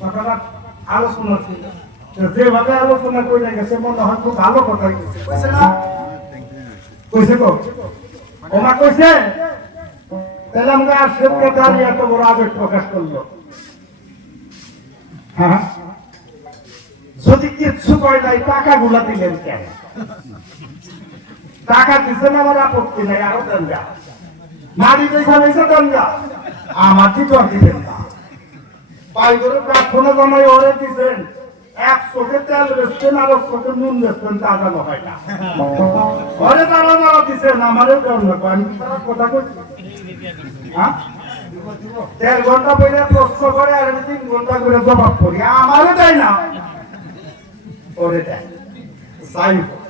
কথাটা আলোচনা ছিল, যেভাবে আলোচনা করে গেছে মনে হয় খুব ভালো কথাই কইছে না? কইছে গো ওমা কইছে, তাহলে আমরা সেক্রেটারি এত বড় আবেগ প্রকাশ করলো। হ্যাঁ, যদি কিচ্ছু কয় নাই টাকা গুলা দিলেন কেন? টাকা দিচ্ছেন আমার আপত্তি নাই, আরো দেন যা, মারি পয়সা পয়সা দেন যা, আমার দিতে দিবেন না। পাই করে প্রার্থনা জানাই ওরে দিচ্ছেন, এক চোখে তেল বেচতেন আর এক চোখে নুন বেচতেন, তা জানো হয় না। ওরে তারা যারা দিচ্ছেন আমারও জন্য আমি তারা কথা বলছি। হ্যাঁ, 1.5 ঘন্টা বইলে প্রশ্ন করে আর 3 ঘন্টা করে জবাব করি, আমারও দেয় না, ওরে দেয়। যাই হোক,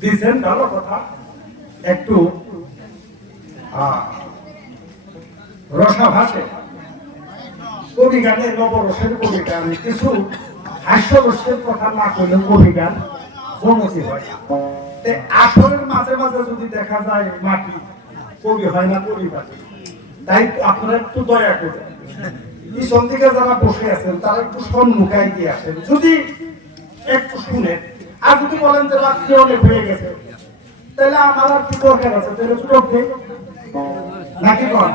দিচ্ছেন ভালো কথা। একটু রসা ভাষে কবি গানে নবরসের কবি গান, কিছু হাস্যরসের কথা না করলেও কবি গান জমতি হয় না। আসরের মাঝে মাঝে যদি দেখা যায় মাটি কবি হয় না, কবি বাটি। তাই আপনারা একটু দয়া করে পিছন দিকে যারা বসে আছেন তারা একটু সম্মুখে এগিয়ে আসেন, যদি একটু শুনে। আর যদি বলেন যে রাত্রি অনেক হয়ে গেছে, তাহলে আমার আর কি দরকার আছে? তাহলে চোখ নেই নাকি কন?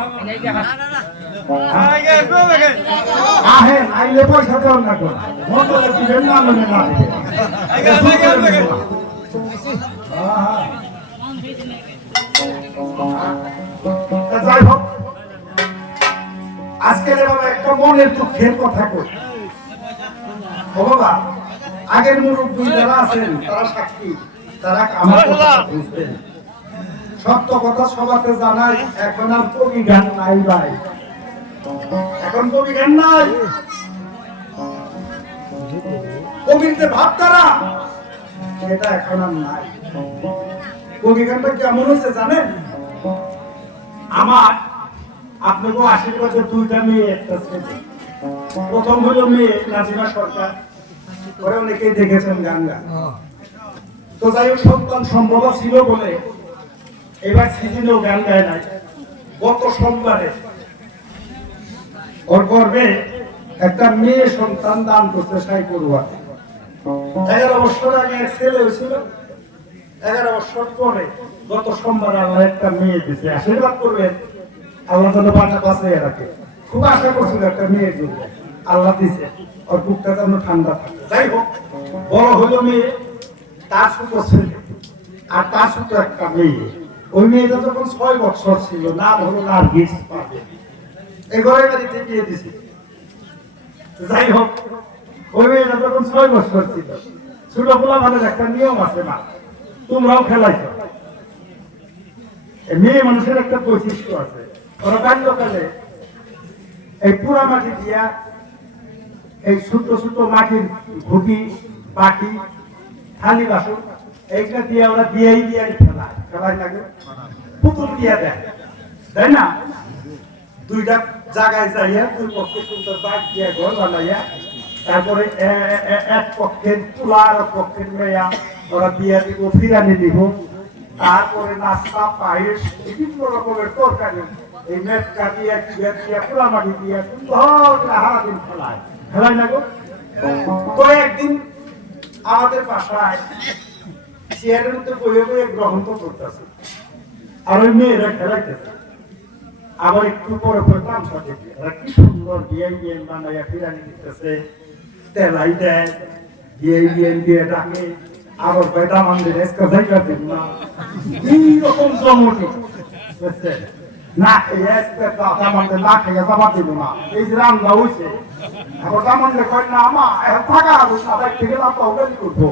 আহেন আইলে পয়সা দেওয়ার না কর, মন্ডলে দিবেন না মনে না দিবেন। যাই হোক, আজকের এভাবে একটা মনের দুঃখের কথা কই। ও বাবা, আগের মুরব্বী যারা আছেন তারা সাক্ষী, তারা আমার কথা বুঝবেন। সত্য কথা সবাইকে জানাই, এখন আর কবি গান নাই ভাই, এখন কবি গান নাই। কবির যে ভাবধারা সেটা এখন আর নাই। কবি গানটা কেমন হচ্ছে জানেন? আমার আপনাকে আশীর্বাদে 2টা মেয়ে একটা ছেলে। প্রথম হলো মেয়ে নাজিমা সরকার, পরে অনেকেই দেখেছেন গান গান। তো যাই হোক, সন্তান সম্ভব ছিল বলে এবার সিজনেও গান গায় নাই। গত সোমবারে ওর গর্বে একটা মেয়ে সন্তান দান করতে সাই করুয়া। 11 বছর আগে এক ছেলে হয়েছিল, 11 বছর পরে গত সোমবার আল্লাহ একটা মেয়ে দিচ্ছে। আশীর্বাদ করবেন আল্লাহ যেন বাঁচিয়ে রাখে। খুব আশা করছিল একটা মেয়ের জন্য, আল্লাহ দিছে, ওর বুকটা যেন ঠান্ডা থাকে। যাই হোক, বড় হলো মেয়ে, তার ছোট ছেলে আর তার ছোট একটা মেয়ে। ওই মেয়েটা যখন 6 বছর ছিল, নাম হলো নার্গিস পাবে। এই ঘরে বাড়িতে বিয়ে দিছি। যাই হোক, ওই মেয়েটা যখন 6 বছর ছিল, ছোট পোলা মানে একটা নিয়ম আছে, না তোমরাও খেলাইছো। মেয়ে মানুষের একটা বৈশিষ্ট্য আছে, ওরা বাল্যকালে এই পুরা মাটি দিয়া, এই ছোট ছোট মাটির ঘুটি, বাটি, থালি বাসন, এইটা দিয়ে ওরা দিয়েই খেলায় লাগে, পুতুল দিয়ে দেয়, তাই না? 2টা জায়গায় যাইয়া 2 পক্ষে সুন্দর বাঘ দিয়ে ঘর বানাইয়া, তারপরে এক পক্ষের তুলা আর এক পক্ষের মেয়া ওরা বিয়া দিব, ফিরানি দিব, তারপরে নাস্তা, পায়েস, বিভিন্ন রকমের তরকারি, এই মেটকা দিয়ে দিয়ে পোড়ামাটি দিয়ে সারাদিন খেলায় না গো। তো একদিন আমাদের বাসায় চেয়ারের মধ্যে বইয়ে বইয়ে গ্রহণ তো করতেছে, আর ওই মেয়েরা খেলাইতেছে। আবার একটু পরে পরে তামসা দেখে ওরা কি সুন্দর বিয়ে বানাইয়া ফিরানি দিতেছে, তেলাই দেয়, দিয়ে ডাকে, আবার বেটা মন্দির এসকা জায়গা দেন না, এইরকম জমটি বুঝছেন না? না খেয়ে জমা দিব না, এই যে রান্না হয়েছে, এখন দামন্ডে কয় না আমা থাকা সাদা থেকে না তহগালি করবো,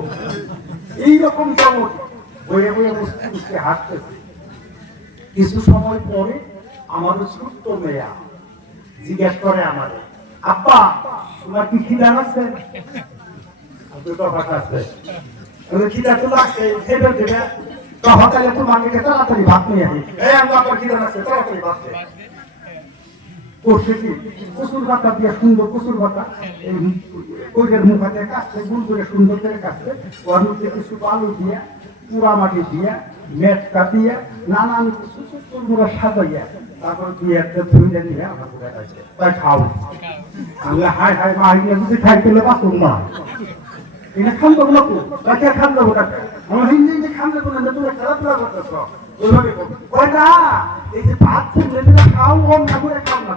এইরকম জমটি বইয়ে বইয়ে বুঝতে বুঝতে হাঁটতেছে। কিছু সময় পরে আমাদের ছোট্ট মেয়া জিজ্ঞেস করে আমাদের, আব্বা তোমার কি খিদা লাগছে? খিদা তো লাগছে, খেতে দেবে, তাহলে তোমাকে তাড়াতাড়ি ভাত নিয়ে আসি। আপনার খিদা লাগছে, তাড়াতাড়ি ভাত করছে কি কচুর পাতা দিয়ে, সুন্দর কচুর পাতা কৈরের মুখাতে কাটছে, গুল করে সুন্দর করে কাটছে, ওর মধ্যে কিছু আলু দিয়া, পুরা মাটি দিয়া মেট কাটিয়ে নানান কিছু সাজাইয়া তারপর দুই একটা ধুইলে নিয়ে আমার ঘুরে আছে তাই খাও আমি হাই হাই মা আইনে যদি খাই পেলে বাসুন না এটা খান দেবো না তো তাকে খান দেবো তাকে আমার হিন্দি খান দেবো না তুমি খেলাধুলা করতেছ ওইভাবে কয় না এই যে ভাত ছেলে খাও কম না করে খাও না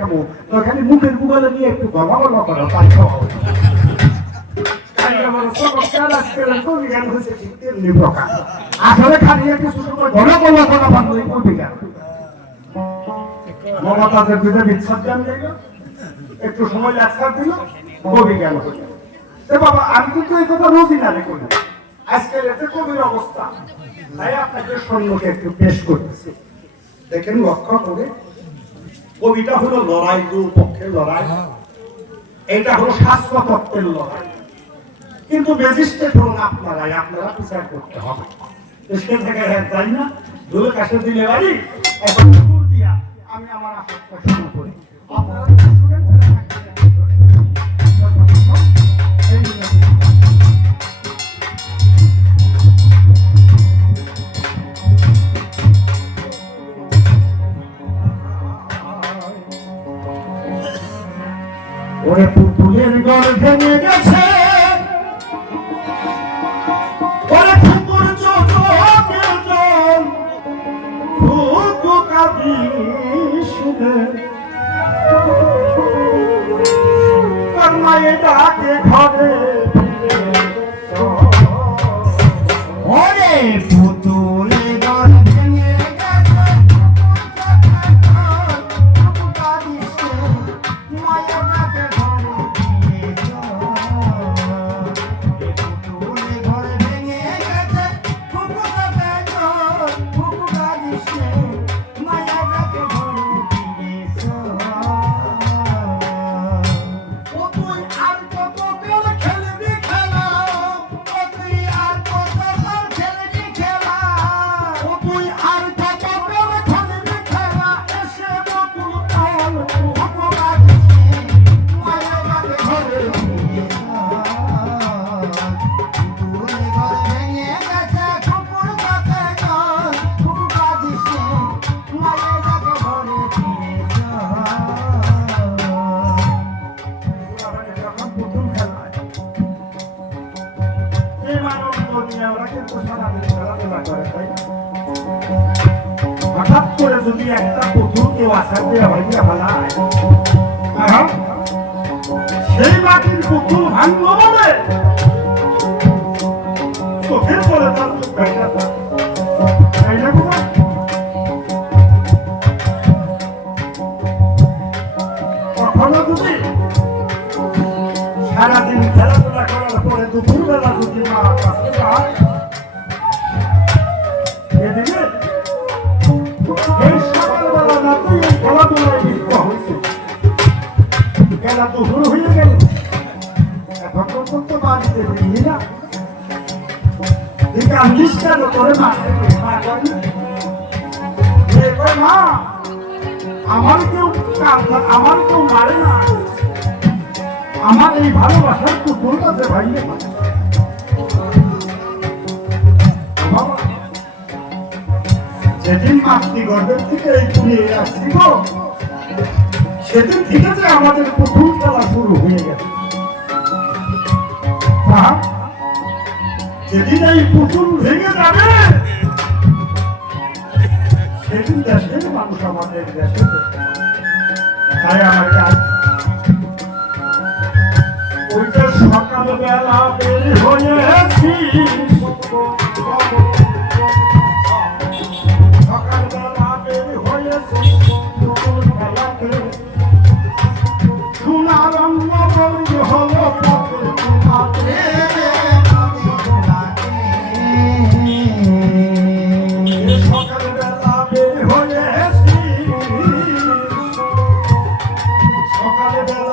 খাবো তো খালি মুখের গুগলে নিয়ে একটু গলা গলা করো তাই খাওয়া আসলে খালি কিছু সময় ঘন গলা করা বান্ধবী করবি কেন মমতাজের ভিতরে বিচ্ছাদ জ্ঞান দিল একটু সময় লাচার দিল কবি জ্ঞান হইল বাবা আমি কিন্তু এই কথা রোজই নালে করি আজকের এতে কবির অবস্থা তাই আপনাকে সম্মুখে একটু পেশ করতেছি দেখেন লক্ষ্য করে কবিতা হলো লড়াই দু পক্ষের লড়াই এটা হলো শাস্ত্র তত্ত্বের লড়াই কিন্তু ম্যাজিস্ট্রেট হলো আপনারাই আপনারা বিচার করতে হবে সে থেকে যাই না দূরে কাছে দিলে বাড়ি এখন দিয়া আমি আমার আশা শুরু করি আপনারা ওরে পুতুলের ঘর ভেঙে গেছে ওরে পুকুর চোখের জল ফুকু কাঁদি শুনে কর্মায় ডাকে ঘরে ওরে পুতুলের ঘর ভেঙে গেছে হঠাৎ করে যদি একটা পুতুল কেউ আসার দিয়ে ভাইয়া ভালায় সেই মাটির পুতুল ভাঙলো বলে চোখের বলে তার চোখ ভেঙে তাই না কখনো যদি সারাদিন খেলাধুলা করার পরে দুপুরবেলা যদি মা কাছে যায় এদিকে এই সকালবেলা রাতে এই খেলাধুলায় লিপ্ত হয়েছে খেলা দুপুর হয়ে গেল এখন পর্যন্ত বাড়িতে বেরিয়ে না দিকে আন্দিষ্কার করে মারতে মা আমার কেউ মারে না আমার এই ভালোবাসার কুকুর আছে ভাই যেদিন মাতৃগর্ভের থেকে এই নিয়ে আসছি গো সেদিন থেকে যে আমাদের পুতুল খেলা শুরু হয়ে গেছে যেদিন এই পুতুল ভেঙে যাবে সেদিন দেশের মানুষ আমাদের দেশে তাই আমাকে ওইটা সকালবেলা বের হয়েছি সকালবেলা বের হয়েছি খেলাতে সোনার অন্য বলি হলো পথের তোমাতে সকালবেলা বের হয়েছি সকালবেলা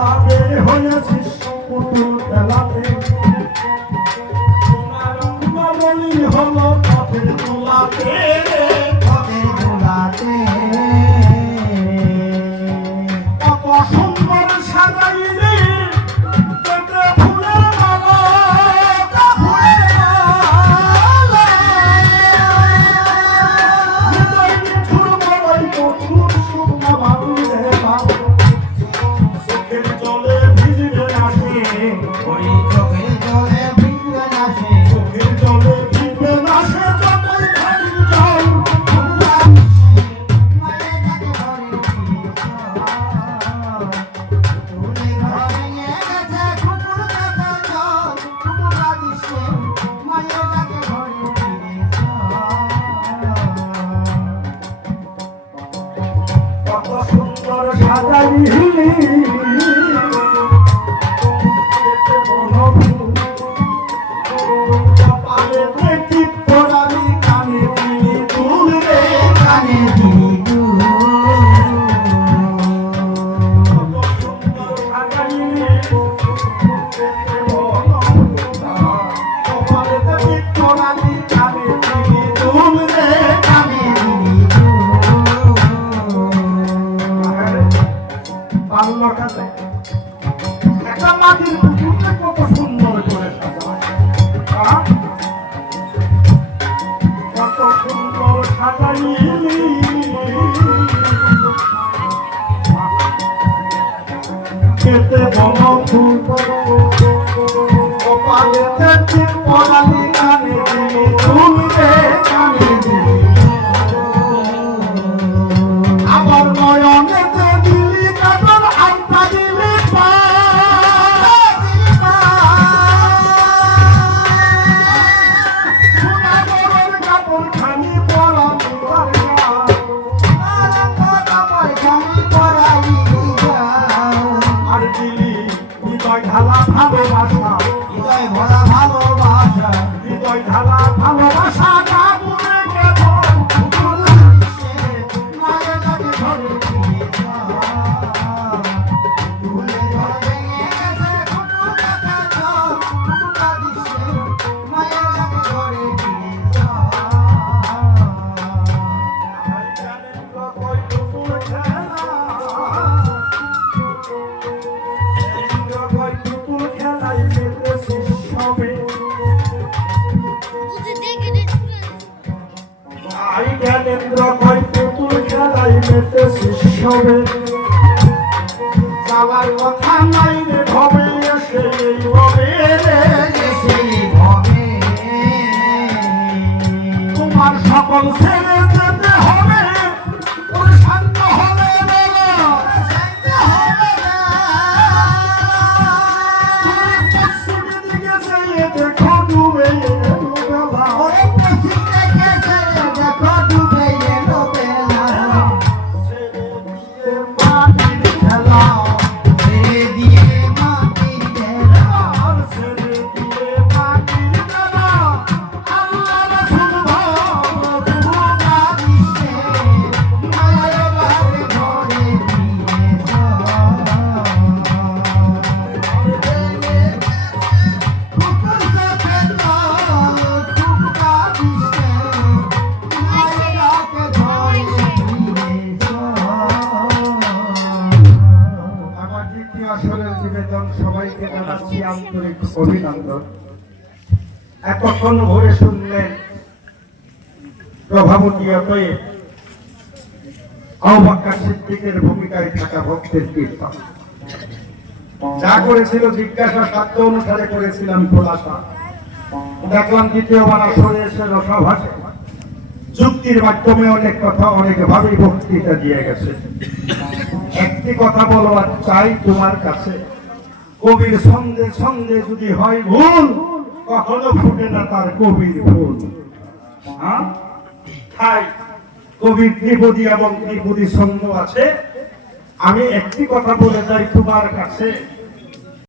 একটা মাটির পুতুলকে কত সুন্দর করে সাজায়, হ্যাঁ? কত সুন্দর সাজাইলি কেতে বনফুল কপালেতে টিপ পরালি কানে দিলি তুমি রে কানে দিলি আবার নয়নেতে দিলি কাজল আইতা দিলি সোনা বড়র কাপড় খানি পরালি আর দিলি হৃদয় ঢালা ভালোবাসা, হৃদয় ভরা ভালোবাসা, হৃদয় ঢালা ভালোবাসা না মনে কেমন মায়ের কাছে ধরে দিয়েছ। ভুলে ধরে ভেঙে গেছে ফুটুকা কাজল, ফুটুকা দিছে, মায়ের কাছে ধরে দিয়েছ। যাওয়ার কথা নাই রে ভবে এসে এই ভবে রে সেই ভবে তোমার সকল ছেড়ে যেতে হবে ওর শান্ত হবে বলো শান্ত হবে না। পশ্চিমের দিকে যেয়ে দেখো ডুবে এলো বেলা। ওরে পশ্চিম থেকে ছেড়ে দেখো ডুবে এলো বেলা। মাটির খেলা ছেড়ে দিয়ে মাটির বেলা, আর ছেড়ে দিয়ে মাটির খেলা আল্লাহ রাসূল ভালো ফুটুকা দিছে, মায়ের কাছে ধরে দিয়েছ। ফুটুকা পেলো, ফুটুকা দিছে, মায়ের কাছে ধরে দিয়েছ। আমার দ্বিতীয় আসরের নিবেদন সবাইকে জানাচ্ছি আন্তরিক অভিনন্দন। এতক্ষণ ভরে শুনলেন প্রভাবতী অতএব আবু বকর সিদ্দিকের ভূমিকায় থাকা ভক্তের কীর্তন। যা করেছিল জিজ্ঞাসা সাধ্য অনুসারে করেছিলাম খোলাসা। দেখলাম দ্বিতীয়বার আসরে এসে রসভাষে যুক্তির মাধ্যমে অনেক কথা অনেক ভাবে বক্তৃতা দিয়ে গেছে। একটি কথা বলবার চাই তোমার কাছে, কবির ছন্দে ছন্দে যদি হয় ভুল কখনো ফুটে না তার কবির ফুল। হ্যাঁ? তাই কবির ত্রিপদী এবং ত্রিপদী ছন্দ আছে। আমি একটি কথা বলে যাই তোমার কাছে,